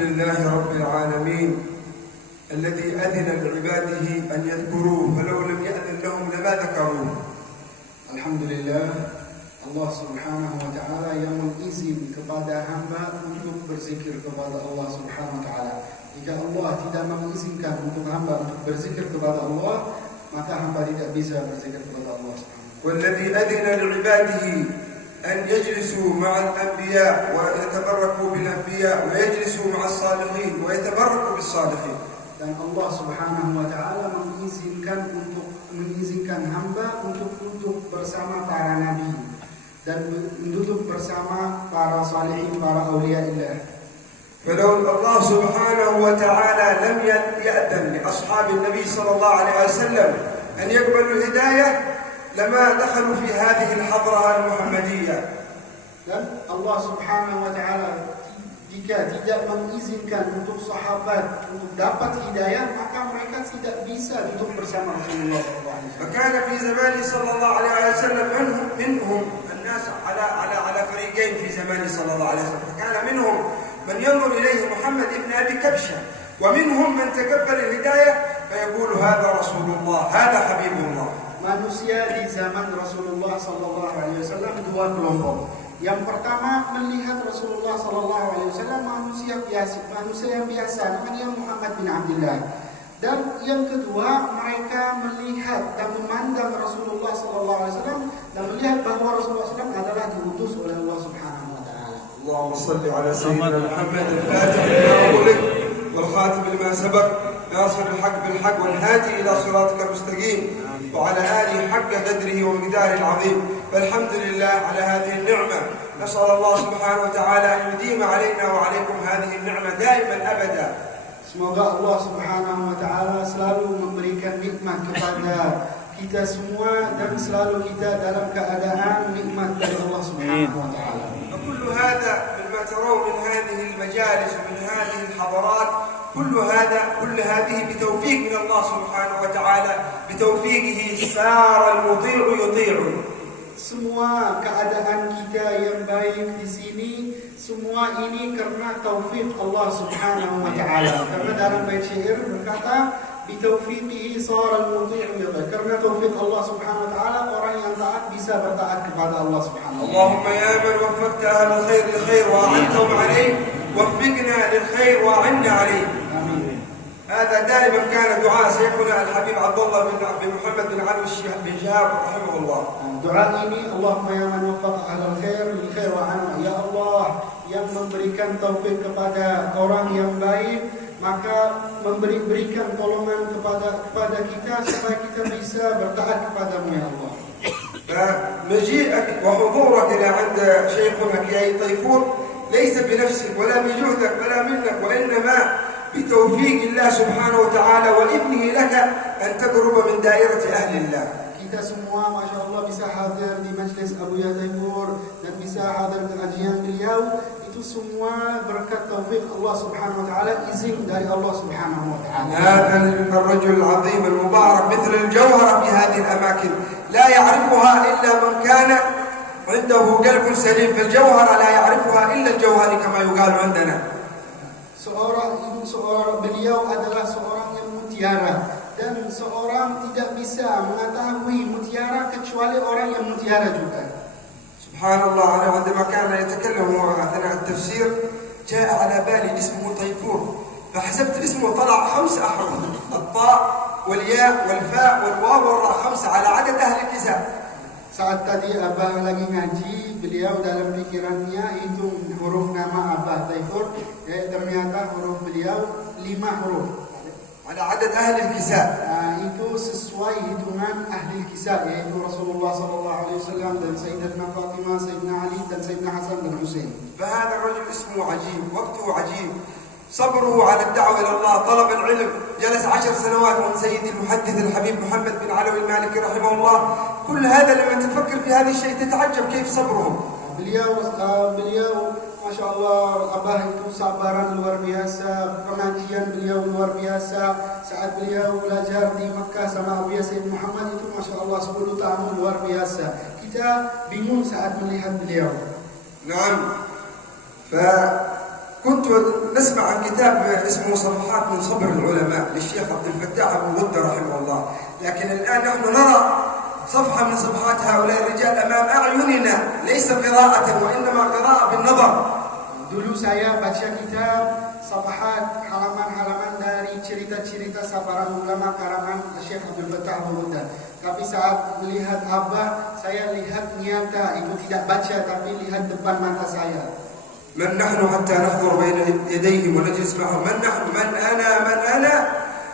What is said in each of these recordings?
لله رب العالمين الذي أذن لعباده أن يذكروه فلو لم يأذن لهم لما ذكروه. Alhamdulillah, Allah Subhanahu wa taala yang mengizin kepada hamba untuk berzikir kepada Allah Subhanahu wa taala. Jika Allah tidak mengizinkan untuk hamba untuk berzikir kepada Allah, maka hamba tidak bisa berzikir kepada Allah Subhanahu wa taala. والذي أذن لعباده أن يجلسوا مع الأنبياء ويتبركوا بالأنبياء ويجلسوا مع الصالحين ويتبركوا بالصالحين. Dan Allah Subhanahu wa taala mengizinkan hamba untuk duduk bersama para nabi dan duduk bersama para salihin, para auliyaillah. فلو الله سبحانه وتعالى لم يأذن لأصحاب النبي صلى الله عليه وسلم أن يقبلوا الهداية لما دخلوا في هذه الحضرة المحمدية. Dan Allah Subhanahu wa taala jika tidak mengizinkan untuk sahabat untuk dapat hidayah, maka mereka tidak bisa duduk bersama Rasulullah SAW. فكان في زمان صلى الله عليه وسلم منهم الناس على فريقين في زمان صلى الله عليه وسلم. فكان منهم من ينظر إليه محمد ابن أبي كبشة ومنهم من تقبل الهداية فيقول هذا رسول الله هذا حبيب الله. Manusia di zaman Rasulullah SAW dua kelompok. Yang pertama melihat Rasulullah SAW manusia yang biasa, namanya Muhammad bin Abdullah. Dan yang kedua mereka melihat dan memandang Rasulullah SAW dan melihat bahwa Rasulullah SAW adalah diutus oleh Allah Subhanahu wa taala. اللهم صل على سيدنا محمد الفاتح لما أغلق والخاتم لما سبق ناصر الحق بالحق والهادي إلى صراطك المستقيم وعلى آله حق قدره ومقداره العظيم. فالحمد لله على هذه النعمة. نسأل الله سبحانه وتعالى أن يديم علينا وعليكم هذه النعمة دائما أبدا. Semoga Allah Subhanahu wa taala selalu memberikan nikmat kepada kita semua dan selalu kita dalam keadaan nikmat dari Allah Subhanahu wa taala. وكل هذا مما ترون من هذه المجالس ومن هذه الحضارات كل هذه بتوفيق من الله سبحانه وتعالى بتوفيقه سار المطيع يطيع. Semua keadaan kita yang baik di sini, semua ini karena taufik Allah Subhanahu wa taala. Karena dalam bait syair berkata, "Bitaufiqihi sharal muti'u yadhkur." Karena taufik Allah Subhanahu wa taala, orang yang taat bisa bertaat kepada Allah Subhanahu wa taala. Allahumma ya man waffaqta ahla al-khair lil-khair wa a'intahum alayh, waffiqna lil-khair wa 'inna alayh. Amin. هذا دائما كان دعاء شيخنا الحبيب عبد الله بن محمد بن علي بن شهاب رحمه الله. Doa ini, Allahumma ya man waffaqa ahlal khair lil khair wa anhu. Ya Allah yang memberikan taufik kepada orang yang baik, maka berikan tolongan kepada kita supaya kita bisa bertaat kepadamu ya Allah. فمجيئك وحضورك إلى عند شيخنا كي طيفور ليس بنفسك ولا بجهدك ولا منك وإنما بتوفيق الله سبحانه وتعالى وإذنه لك أن تقرب من دائرة أهل الله. Kita semua Masya Allah bisa hadir di majlis Abu Ya Taifur dan bisa hadir kajian beliau, itu semua berkat taufik Allah Subhanahu wa taala, izin dari Allah Subhanahu wa taala. هذا الرجل العظيم المبارك مثل الجوهرة في هذه الأماكن لا يعرفها إلا من كان عنده قلب سليم، فالجوهرة لا يعرفها إلا الجوهري كما يقال عندنا. Beliau adalah seorang yang mutiara, dan seorang tidak bisa mengetahui mutiara kecuali orang yang mutiara juga. سبحان الله. أنا عندما كان يتكلم أثناء التفسير جاء على بالي اسمه طيفور، فحسبت اسمه طلع 5 أحرف، الطاء والياء والفاء والواو والراء 5 على عدد أهل الكتاب. Saat tadi Abah lagi ngaji, beliau dalam pikirannya hitung huruf nama Abah Taifur, ternyata huruf beliau 5 huruf. على عدد أهل الكتاب. Itu sesuai hitungan ahli kisah, yaitu Rasulullah sallallahu alaihi wasallam dan Sayyidatina Fatimah, Sayyidina Ali dan Sayyidina Hasan dan Husain. فهذا الرجل اسمه عجيب، وقته عجيب، صبره على الدعوة إلى الله، طلب العلم، جلس 10 سنوات من سيدي المحدث الحبيب محمد بن علوي المالكي رحمه الله. كل هذا لما تفكر في هذا الشيء تتعجب كيف صبرهم. Beliau Masya Allah, Abah itu sabaran luar biasa, pengajian beliau luar biasa. Saat beliau belajar di Mekah sama Abu Yasin Muhammad itu Masya Allah 10 tahun luar biasa. Kita bingung saat melihat beliau. نعم. فكنت نسمع عن كتاب اسمه صفحات من صبر العلماء للشيخ عبد الفتاح أبو غدة رحمه الله، لكن الآن نحن نرى صفحة من صفحات هؤلاء الرجال أمام أعيننا، ليس قراءة وإنما قراءة بالنظر. Dulu saya baca kitab Safahat, halaman-halaman dari cerita-cerita sabaran ulama karangan Syekh Abdul Fattah Al-Ghuddah. Tapi saat melihat Abah, saya lihat nyata, itu tidak baca tapi lihat depan mata saya. من نحن حتى نحضر بين يديهم ونجلس معهم؟ من نحن؟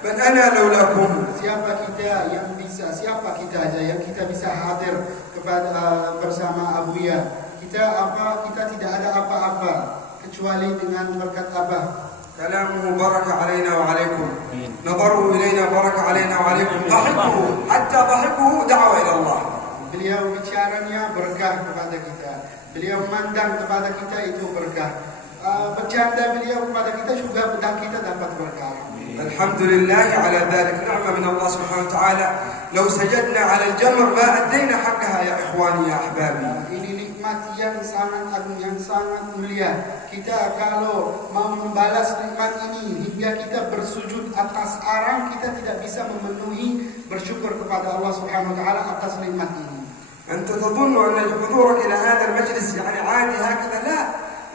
من أنا لولاكم؟ Siapa kita yang bisa, siapa kita aja yang kita bisa hadir kepada bersama Abuya? Kita tidak ada apa-apa kecuali dengan berkat Abah. كلامه بركة علينا وعليكم، نظره إلينا بركة علينا وعليكم، ضحكه حتى ضحكه دعوة إلى الله. Beliau bicaranya berkah kepada kita, beliau mandang kepada kita itu berkah, bercanda beliau kepada kita juga kita dapat berkah. الحمد لله على ذلك، نعمة من الله سبحانه وتعالى. لو سجدنا على الجمر ما أدينا حقها يا إخواني يا أحبابي. Ini nikmat yang sangat agung, yang sangat mulia. Kita kalau mau membalas nikmat ini hingga kita bersujud atas arang, kita tidak bisa memenuhi bersyukur kepada Allah Subhanahu wa taala atas nikmat ini. أنت تظن أن حضورك إلى هذا المجلس يعني عادي هكذا؟ لا،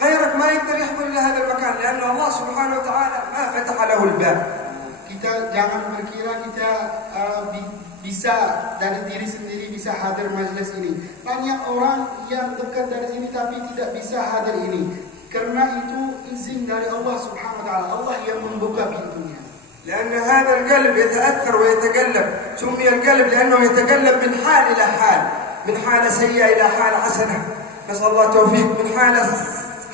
غيرك ما يقدر يحضر إلى هذا المكان لأن الله سبحانه وتعالى ما فتح له الباب. Kita jangan berkira kita bisa dari diri sendiri bisa hadir majelis ini. Banyak orang yang dekat dari sini tapi tidak bisa hadir ini. Karena itu izin dari Allah Subhanahu wa taala. Allah yang membuka pintunya. لأن هذا القلب يتأثر ويتقلب، سمي القلب لأنه يتقلب من حال إلى حال، من حالة سيئة إلى حالة حسنة. نسأل الله التوفيق، من حالة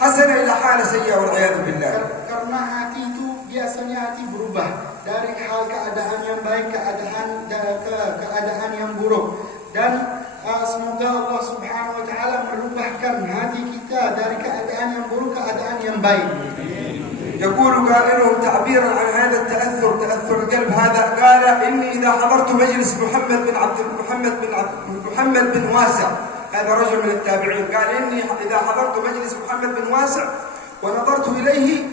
حسنة إلى حالة سيئة والعياذ بالله. Karena hati itu biasanya hati berubah dari hal keadaan yang baik ke keadaan yang buruk, dan semoga Allah Subhanahu wa taala merubahkan hati kita dari keadaan yang buruk ke keadaan yang baik. يقول قائلهم تعبيرا عن هذا التأثر، تأثر القلب هذا، قال إني إذا حضرت مجلس محمد بن واسع، هذا رجل من التابعين، قال إني إذا حضرت مجلس محمد بن واسع ونظرت إليه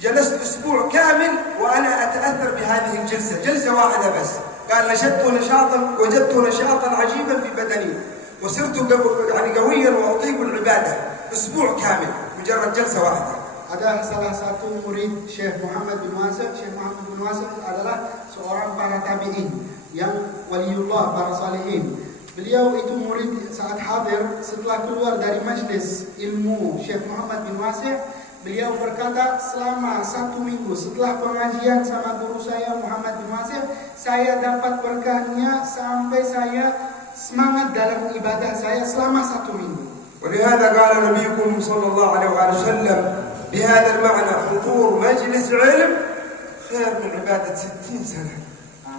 جلست أسبوع كامل وأنا أتأثر بهذه الجلسة، جلسة واحدة بس. قال وجدت نشاطا عجيبا في بدني وصرت يعني قويا وأطيق العبادة، أسبوع كامل مجرد جلسة واحدة. Ada salah satu murid Syekh Muhammad bin Wasi'. Syekh Muhammad bin Wasi' adalah seorang para tabi'in yang waliullah, para salihin. Beliau itu murid saat hadir setelah keluar dari majlis ilmu Syekh Muhammad bin Wasi'. Beliau berkata, selama 1 minggu setelah pengajian sama guru saya Muhammad bin Wasi', saya dapat berkahnya sampai saya semangat dalam ibadah saya selama 1 minggu. ولهذا قال نبيكم صلى الله عليه وسلم بهذا المعنى: حضور مجلس علم خير من عبادة 60 سنة.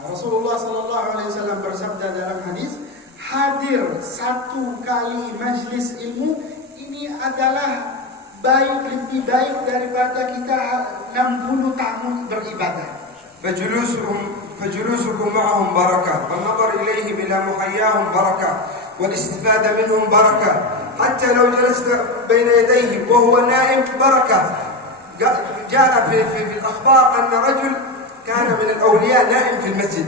Rasulullah sallallahu alaihi wasallam bersabda dalam hadis, hadir 1 kali majlis ilmu ini adalah lebih baik daripada kita 60 tahun beribadah. فجلوسكم معهم بركة، والنظر إليهم إلى محياهم بركة، والاستفادة منهم بركة، حتى لو جلست بين يديهم وهو نائم بركة. جاء في الأخبار أن رجل كان من الأولياء نائم في المسجد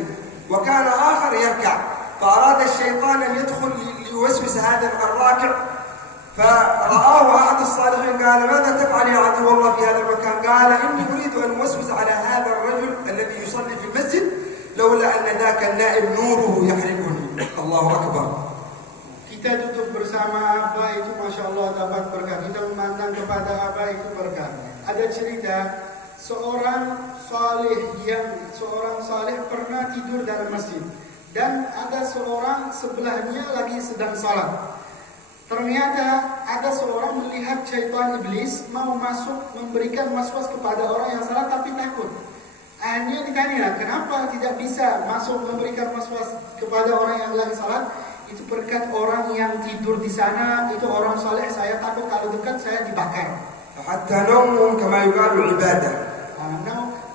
وكان آخر يركع، فأراد الشيطان أن يدخل ليوسوس هذا الراكع، فرآه أحد الصالحين قال: ماذا تفعل يا عدو الله في هذا المكان؟ قال: إني أريد أن أوسوس على هذا الرجل الذي يصلي في المسجد لولا أن ذاك النائم نوره يحرقني. الله أكبر. Kita duduk bersama Abah itu Masya Allah dapat berkah. Kita memandang kepada Abah itu berkah. Ada cerita seorang saleh pernah tidur dalam masjid, dan ada seorang sebelahnya lagi sedang salat. Ternyata ada seorang melihat syaitan iblis mau masuk memberikan waswas kepada orang yang salat tapi takut. Akhirnya ditanya, kenapa tidak bisa masuk memberikan waswas kepada orang yang lagi salat? Itu berkat orang yang tidur di sana, itu orang saleh, saya takut kalau dekat saya dibakar. Hatta naumum kama yuqalu ibadah.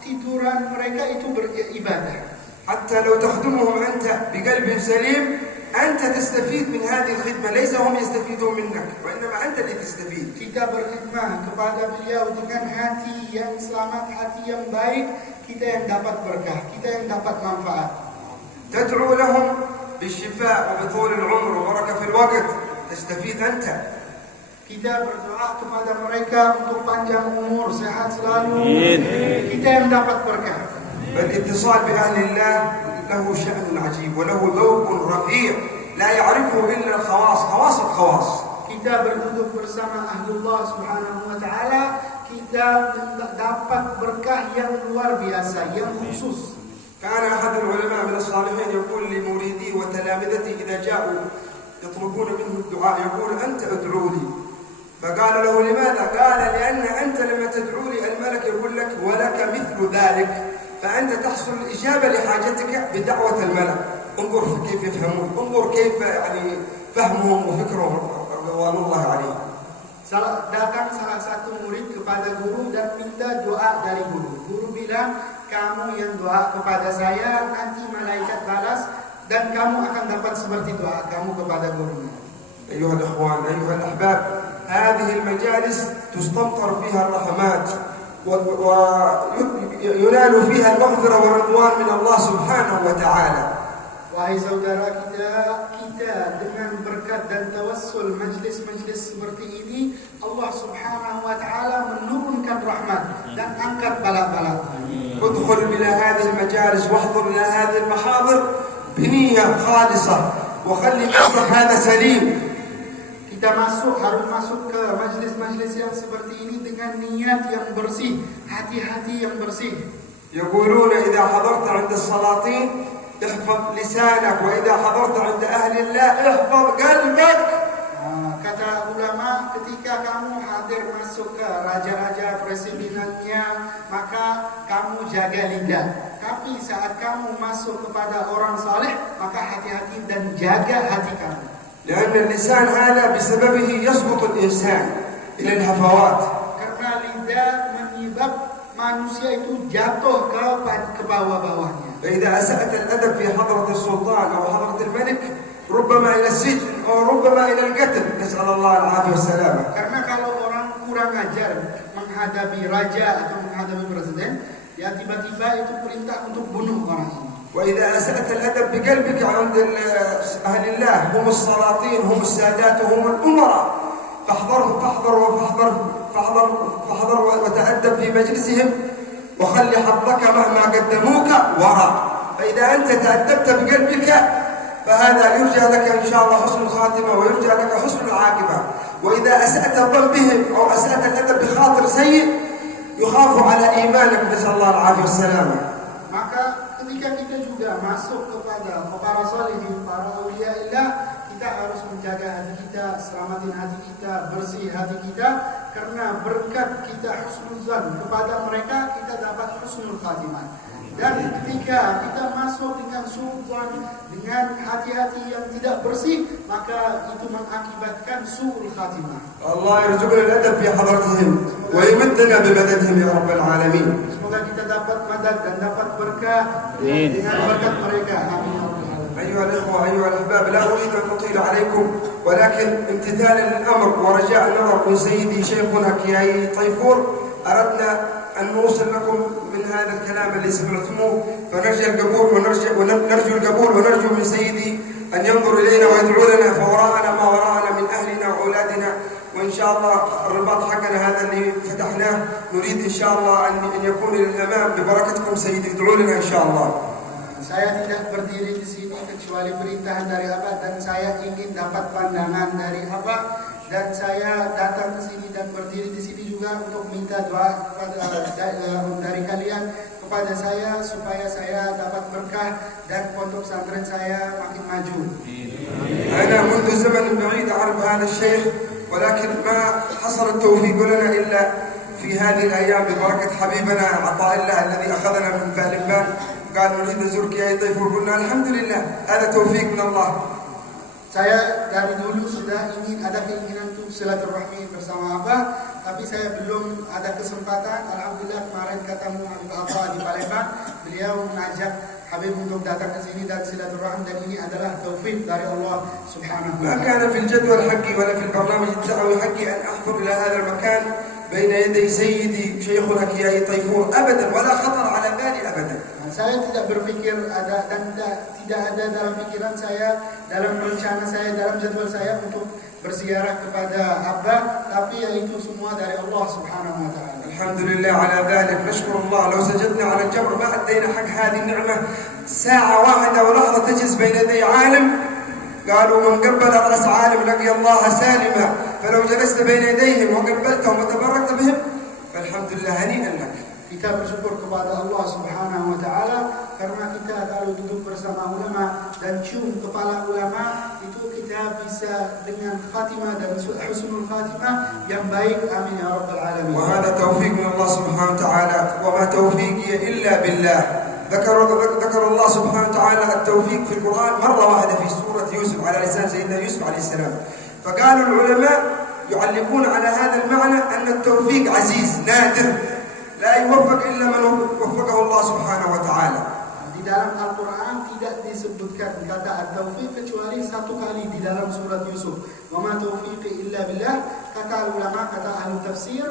Tiduran mereka itu beribadah. Hatta law takhdumuhum anta biqalbin salim أنت تستفيد من هذه الخدمة، ليس هم يستفيدون منك، وإنما أنت اللي تستفيد. Kita berkhidmah kepada beliau dengan hati yang selamat, hati yang baik, kita yang dapat berkah, kita yang dapat manfaat. تدعو لهم بالشفاء وبطول العمر وبركة في الوقت، تستفيد أنت. Kita berdoa kepada mereka untuk panjang umur, sehat selalu. Kita yang dapat berkah. فالاتصال بأهل الله له شأن عجيب وله ذوق رفيع لا يعرفه إلا الخواص، خواص الخواص. Kita berduduk bersama Ahlullah Subhanahu wa Ta'ala, kita dapat berkah yang luar biasa, yang khusus. كان أحد العلماء من الصالحين يقول لمريدي وتلامذتي إذا جاءوا يطلبون منه الدعاء يقول أنت ادعو لي. فقال له لماذا؟ قال لأن أنت لما تدعو لي الملك يقول لك ولك مثل ذلك، فأنت تحصل الإجابة لحاجتك بدعوة الملك. انظر كيف يفهمون، انظر كيف يعني فهمهم وفكرهم رضوان الله عليهم. Datang salah satu murid kepada guru dan minta doa dari guru. Guru bilang, kamu yang doa kepada saya, nanti malaikat balas dan kamu akan dapat seperti doa kamu kepada gurunya. أيها الإخوان، أيها الأحباب، هذه المجالس تستمطر فيها الرحمات وينال فيها المغفرة والرضوان من الله سبحانه وتعالى. Wahai saudara kita dengan berkat dan tawassul majlis-majlis seperti ini, Allah Subhanahu wa Ta'ala menurunkan rahmat dan angkat bala-bala. ادخل إلى هذه المجالس واحضر إلى هذه المحاضر بنية خالصة وخلي قلبك هذا سليم. Kita harus masuk ke majlis-majlis yang seperti ini dengan niat yang bersih, hati-hati yang bersih. يقولون إذا حضرت عند السلاطين احفظ لسانك وإذا حضرت عند أهل الله احفظ قلبك. Kata ulama, ketika kamu hadir masuk ke raja-raja presidenannya, maka kamu jaga lidah. Tapi saat kamu masuk kepada orang saleh, maka hati-hati dan jaga hati kamu. لأن اللسان هذا بسببه يسقط الإنسان إلى الهفوات. Karena lidah menyebab manusia itu jatuh ke bawah-bawahnya. فإذا أسأت الأدب في حضرة السلطان أو حضرة الملك ربما إلى السجن أو ربما إلى القتل، نسأل الله العافية والسلامة. Karena kalau orang kurang ajar menghadapi raja atau menghadapi presiden, ya tiba-tiba itu perintah untuk bunuh orang ini. وإذا أسأت الأدب بقلبك عند أهل الله هم السلاطين هم السادات هم الأمراء، فاحضر وتأدب في مجلسهم وخلي حظك مهما قدموك وراء. فإذا أنت تأدبت بقلبك فهذا يرجى لك إن شاء الله حسن الخاتمة ويرجى لك حسن العاقبة. وإذا أسأت الظن بهم أو أسأت الأدب بخاطر سيء يخاف على إيمانك، نسأل الله العافية والسلامة. Maka ketika kita juga masuk kepada para salihin, para auliyaillah, kita harus menjaga hati kita, selamatin hati kita, bersih hati kita, karena berkat kita husnuzan kepada mereka, kita dapat husnul khatimah. Dan ketika kita masuk dengan suudzon, dengan hati-hati yang tidak bersih, maka itu mengakibatkan suul khatimah. Allah yarzuqna al-adab fi hadratihim wa yumdana bimadadihim ya rabbal alamin. Semoga kita dapat madad dan dapat berkah dengan berkat mereka. Amin. أيها الإخوة أيها الأحباب، لا أريد أن أطيل عليكم، ولكن امتثالا للأمر ورجاء النظر من سيدي شيخنا كياي طيفور أردنا أن نوصل لكم من هذا الكلام اللي سمعتموه، فنرجو القبول ونرجو من سيدي أن ينظر إلينا ويدعو لنا، فوراءنا ما وراءنا من أهلنا وأولادنا، وإن شاء الله الرباط حقنا هذا اللي فتحناه نريد إن شاء الله أن يكون للأمام ببركتكم سيدي، ادعوا لنا إن شاء الله. Saya tidak berdiri di sini kecuali perintahan dari Abah, dan saya ingin dapat pandangan dari Abah, dan saya datang ke sini dan berdiri di sini juga untuk minta doa dari kalian kepada saya supaya saya dapat berkah dan pondok pesantren saya makin maju. أنا منذ زمن بعيد أعرف هذا الشيخ، ولكن ما حصل التوفيق لنا إلا في هذه الأيام ببركة حبيبنا عطاء الله الذي أخذنا من فالبان، قال نريد نزورك يا طيفور، قلنا الحمد لله هذا توفيق من الله. Saya dari dulu sudah ada keinginan untuk silaturahmi bersama Abah, tapi saya belum ada kesempatan. Alhamdulillah kemarin ketemu Abah di Palembang, beliau mengajak Habib untuk datang ke sini dan silaturahim, dan ini adalah taufik dari Allah Subhanahu wa ما taala. كان في الجدول حقي ولا في البرنامج الدعوي حقي أن أحضر إلى هذا المكان بين يدي سيدي شيخنا كياي طيفور أبدا، ولا خطر على بالي أبدا. Saya tidak berpikir ada dan tidak ada dalam pikiran saya, dalam rencana saya, dalam jadwal saya untuk berziarah kepada Abah, tapi itu semua dari Allah Subhanahu wa taala. الحمد لله على ذلك، نشكر الله. لو سجدنا على الجمر ما أدينا حق هذه النعمة. ساعة واحدة ولحظة تجلس بين يدي عالم، قالوا من قبل رأس عالم لقي الله سالما، فلو جلست بين يديهم وقبلتهم وتبركت بهم فالحمد لله هنيئا لك. Kita bersyukur kepada Allah Subhanahu wa taala karena kita kalau duduk bersama ulama dan cium kepala ulama itu kita bisa dengan khatimah dan husnul khatimah yang baik. Amin ya rabbal alamin. وهذا توفيق من الله سبحانه وتعالى، وما توفيقي إلا بالله. ذكر الله سبحانه وتعالى التوفيق في القرآن مرة واحدة في سورة يوسف على لسان سيدنا يوسف عليه السلام. فقالوا العلماء يعلقون على هذا المعنى أن التوفيق عزيز نادر، لا يوفق إلا من وفقه الله سبحانه وتعالى. Di dalam Al-Quran tidak disebutkan kata at-taufiq kecuali satu kali di dalam surat Yusuf. Wa ma taufiqi illa billah. Kata ulama, kata ahli tafsir,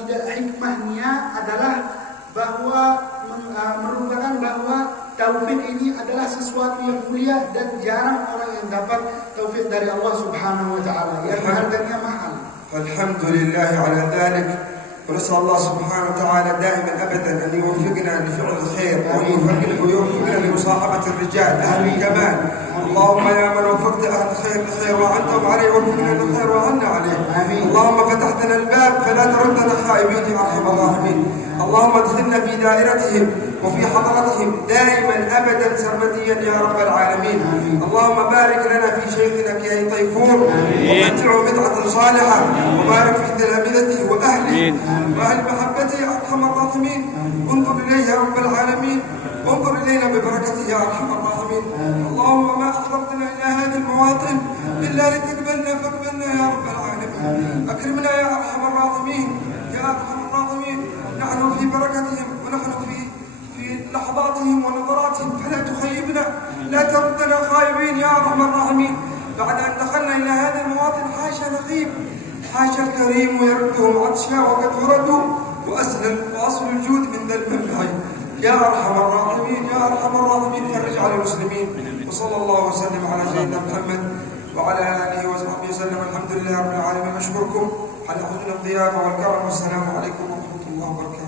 tidak hikmahnya adalah bahwa merupakan bahwa taufik ini adalah sesuatu yang mulia dan jarang orang yang dapat taufik dari Allah Subhanahu wa taala yang harganya mahal. الحمد لله على ذلك، ونسأل الله سبحانه وتعالى دائما أبدا أن يوفقنا لفعل الخير، ويوفقنا لمصاحبة الرجال أهل الكمال. اللهم يا من وفقت أهل الخير للخير وعنتم عليه، وفقنا للخير وعنا عليه. اللهم فتحت لنا الباب فلا تردنا خائبين يا أرحم الراحمين. اللهم ادخلنا في دائرتهم وفي حضرتهم دائما أبدا سرمديا يا رب العالمين. اللهم بارك لنا في شيخنا كياي طيفور، ومتعه بدعة صالحة، وبارك في تلامذته وأهله وأهل محبته يا أرحم الراحمين. انظر إليه يا رب العالمين، انظر إلينا ببركته يا أرحم الراحمين. اللهم ما أحضرتنا إلى هذه المواطن إلا لتقبلنا، فاقبلنا يا رب العالمين. أكرمنا يا أرحم الراحمين، يا أرحم الراحمين. نحن في بركتهم ونحن في لحظاتهم ونظراتهم، فلا تخيبنا، لا تردنا خائبين يا أرحم الراحمين. بعد أن دخلنا إلى هذا المواطن حاشا نخيب، حاشا الكريم يردهم عطشا وقد وردوا، وأصل الجود من ذا المنبع. يا أرحم الراحمين، يا أرحم الراحمين، فرج على المسلمين. وصلى الله وسلم على سيدنا محمد وعلى آله وصحبه وسلم. الحمد لله رب العالمين. أشكركم على حسن الضيافة والكرم، والسلام عليكم ورحمة الله وبركاته.